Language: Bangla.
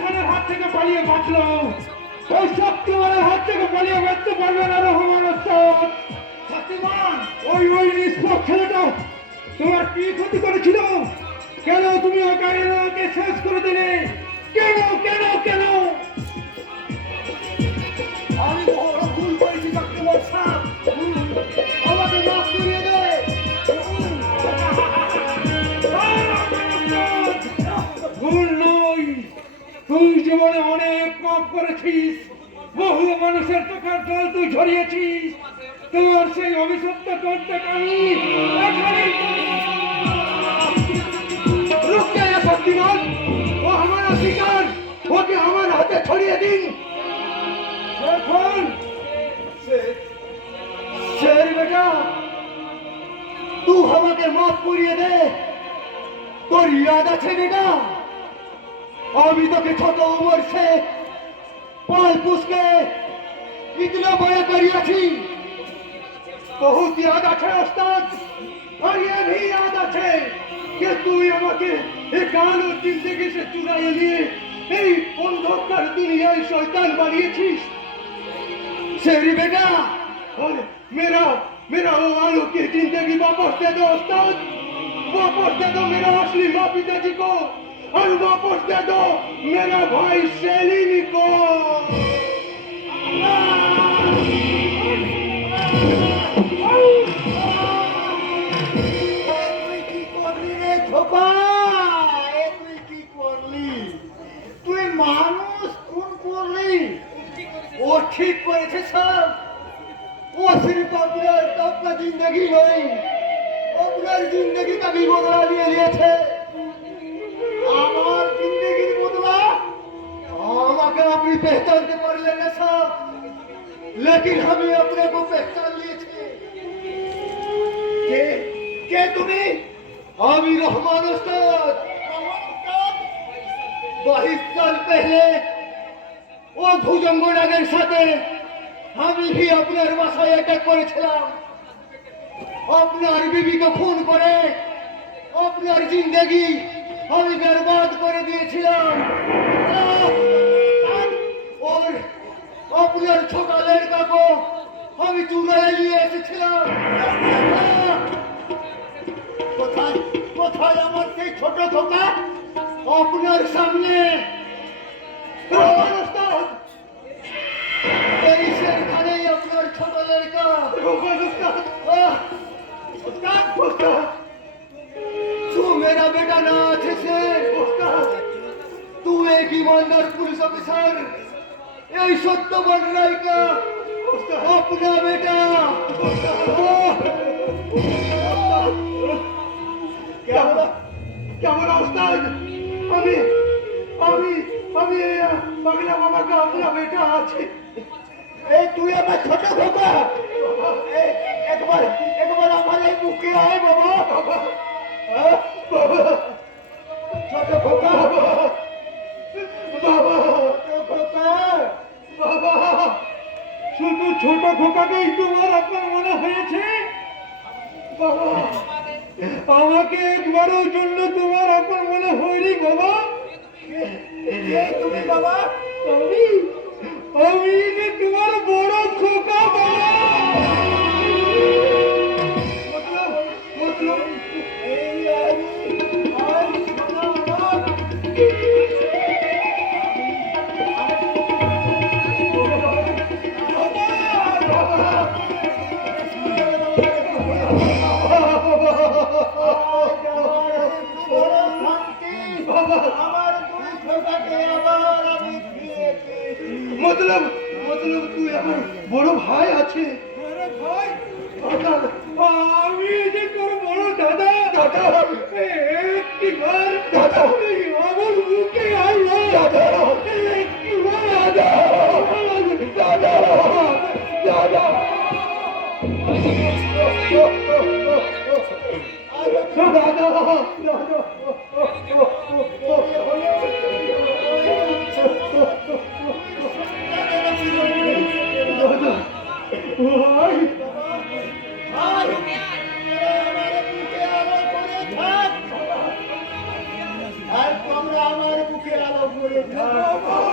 খানের হাত থেকে পালিয়ে বাঁচলো। ওই শক্তিমানের হাত থেকে পালিয়ে বাঁচতে পারবে না রহমান শক্তিমান। ওই ওই নিষ্পক ছেলেটা তোমার কি ক্ষতি করেছিল? কেন তুমি ওকে শেষ করে দিলে? কেন কেন কেন? জীবনে অনেক পাপ করেছিস। বহু মানুষের টাকার জল তুই ঝরিয়েছিস। তোর সেই অভিশপ্ত করতে পারি। আমার হাতে ছড়িয়ে তুই আমাকে মাফ করিয়ে দে। তোর ইয়াদ আছে বেটা। আমি তোকে ছোট উমর সে পাল পুষকে ইতনা বড় করিয়াছি বহুত ইয়াদ আছে ওস্তাদ আর ये भी याद আছে যে তুই আমাকে এই কালো জিন্দগি সে চুরাইয়ে নিয়ে এই অন্ধকার দুনিয়ায় শয়তান বানিয়েছিস शेरी बेटा और मेरा मेरा वो आलू की जिंदगी वापस दे दो उस्ताद वापस दे दो मेरा असली माँ पिताजी को Andiamo dedo, me la vai selinico! মানুষ খুন করলি ও ঠিক করেছে জিন্দগি নয় আপনার দিয়ে দিয়েছে আমার জিন্দগির বদলা আমাকে আপনি পেহচানতে পারলেন না, স্যার? লেকিন আমি আপনাকে পেহচান নিয়েছি কে? কে তুমি? আমি রহমান ওস্তাদ। বাইশ সাল পেহলে ও ভুজঙ্গ নাগের সাথে আমি কি আপনার বাসায় অ্যাটাক করেছিলাম। আপনার বিবিকে খুন করে আপনার জিন্দগি আমি বরবাদ করে দিয়েছিলাম আহ! और আপনার ছোট লড়কা को আমি চুরাই নিয়ে এসেছিলাম আহ! কোথায় কোথায় আমার সেই ছোট খোকা আপনার সামনে রহমান ওস্তাদ এই সেখানেই আপনার ছোট লড়কা রহমান ওস্তাদ আহ! ওস্তাদ ওস্তাদ तू मेरा बेटा ना अच्छे से ওস্তাদ এক ইমানদার পুলিশ অফিসার। এই সত্যবান নায়িকা আপনা বেটা। কেমন অবস্থান আমি আমি আমি বাংলা মামাকে আপনা বেটা আছি। এই তুই আমার ছোট খোকা। খোকাকেই তোমার আপনার মনে হয়েছে? আমাকে একবারের জন্য তোমার আপনার মনে হয়নি বাবা। তুমি বাবা? আমি আমি তোমার বড় মতলব মতলব তুই আমার বড় ভাই আছে আমি যে তোর বড় দাদা দাদা একটিবার দাদা আমার দাদা আলো দাদা একটিবার দাদা দাদা দাদা দাদা দাদা আর তোমরা আমার বুকে আলো করে থাক।